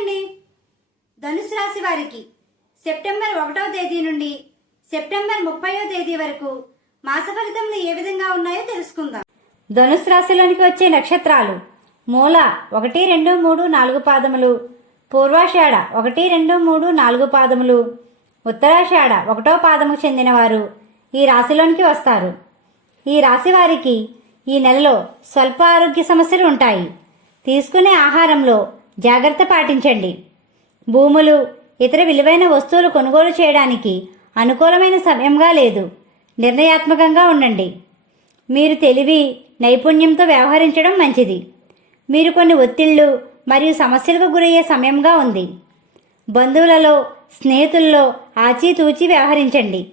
అండి ధనుసు రాశి వారికి సెప్టెంబర్ ఒకటవ తేదీ నుండి సెప్టెంబర్ ముప్పయో తేదీ వరకు మాస ఫలితములు ఏ విధంగా ఉన్నాయో తెలుసుకుందాం. ధనుసు రాశిలోనికి వచ్చే నక్షత్రాలు మూల ఒకటి రెండు మూడు నాలుగు పాదములు పూర్వాషాఢ ఒకటి రెండు మూడు నాలుగు పాదములు ఉత్తరాషాఢ ఒకటో పాదముకు చెందినవారు ఈ రాశిలోనికి వస్తారు. ఈ రాశి వారికి ఈ నెలలో స్వల్ప ఆరోగ్య సమస్యలు ఉంటాయి. తీసుకునే ఆహారంలో జాగ్రత్త పాటించండి. భూములు ఇతర విలువైన వస్తువులు కొనుగోలు చేయడానికి అనుకూలమైన సమయంగా లేదు. నిర్ణయాత్మకంగా ఉండండి. మీరు తెలివి నైపుణ్యంతో వ్యవహరించడం మంచిది. మీరు కొన్ని ఒత్తిళ్ళు మరియు సమస్యలకు గురయ్యే సమయంగా ఉంది. బంధువులలో స్నేహితుల్లో ఆచితూచి వ్యవహరించండి.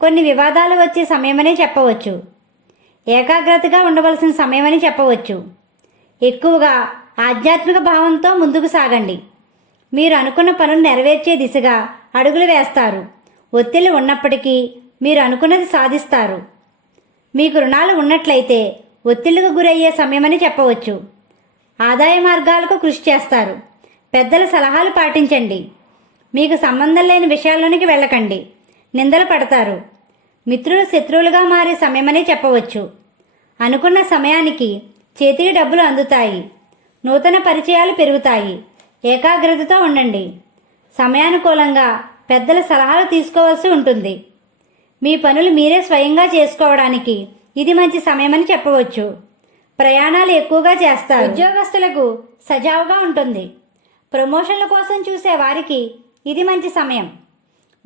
కొన్ని వివాదాలు వచ్చే సమయమనే చెప్పవచ్చు. ఏకాగ్రతగా ఉండవలసిన సమయమని చెప్పవచ్చు. ఎక్కువగా ఆధ్యాత్మిక భావంతో ముందుకు సాగండి. మీరు అనుకున్న పనులు నెరవేర్చే దిశగా అడుగులు వేస్తారు. ఒత్తిళ్ళు ఉన్నప్పటికీ మీరు అనుకున్నది సాధిస్తారు. మీకు రుణాలు ఉన్నట్లయితే ఒత్తిళ్ళకు గురయ్యే సమయమని చెప్పవచ్చు. ఆదాయ మార్గాలకు కృషి చేస్తారు. పెద్దల సలహాలు పాటించండి. మీకు సంబంధం లేని విషయాల్లోనికి వెళ్ళకండి. నిందలు పడతారు. మిత్రులు శత్రువులుగా మారే సమయమనే చెప్పవచ్చు. అనుకున్న సమయానికి చేతికి డబ్బులు అందుతాయి. నూతన పరిచయాలు పెరుగుతాయి. ఏకాగ్రతతో ఉండండి. సమయానుకూలంగా పెద్దల సలహాలు తీసుకోవాల్సి ఉంటుంది. మీ పనులు మీరే స్వయంగా చేసుకోవడానికి ఇది మంచి సమయమని చెప్పవచ్చు. ప్రయాణాలు ఎక్కువగా చేస్తారు. ఉద్యోగస్తులకు సజావుగా ఉంటుంది. ప్రమోషన్ల కోసం చూసే వారికి ఇది మంచి సమయం.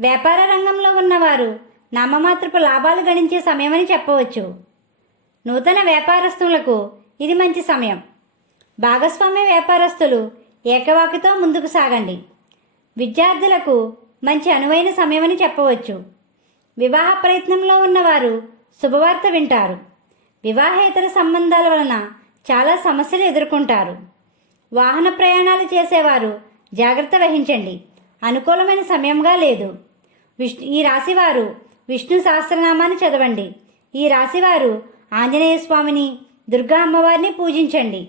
వ్యాపార రంగంలో ఉన్నవారు నామమాత్రపు లాభాలు గణించే సమయమని చెప్పవచ్చు. నూతన వ్యాపారస్తులకు ఇది మంచి సమయం. భాగస్వామ్య వ్యాపారస్తులు ఏకవాకుతో ముందుకు సాగండి. విద్యార్థులకు మంచి అనువైన సమయమని చెప్పవచ్చు. వివాహ ప్రయత్నంలో ఉన్నవారు శుభవార్త వింటారు. వివాహేతర సంబంధాల వలన చాలా సమస్యలు ఎదుర్కొంటారు. వాహన ప్రయాణాలు చేసేవారు జాగ్రత్త వహించండి. అనుకూలమైన సమయంగా లేదు. విష్ణు ఈ రాశివారు విష్ణు సహస్రనామాన్ని చదవండి. ఈ రాశివారు ఆంజనేయ స్వామిని దుర్గా అమ్మవారిని పూజించండి.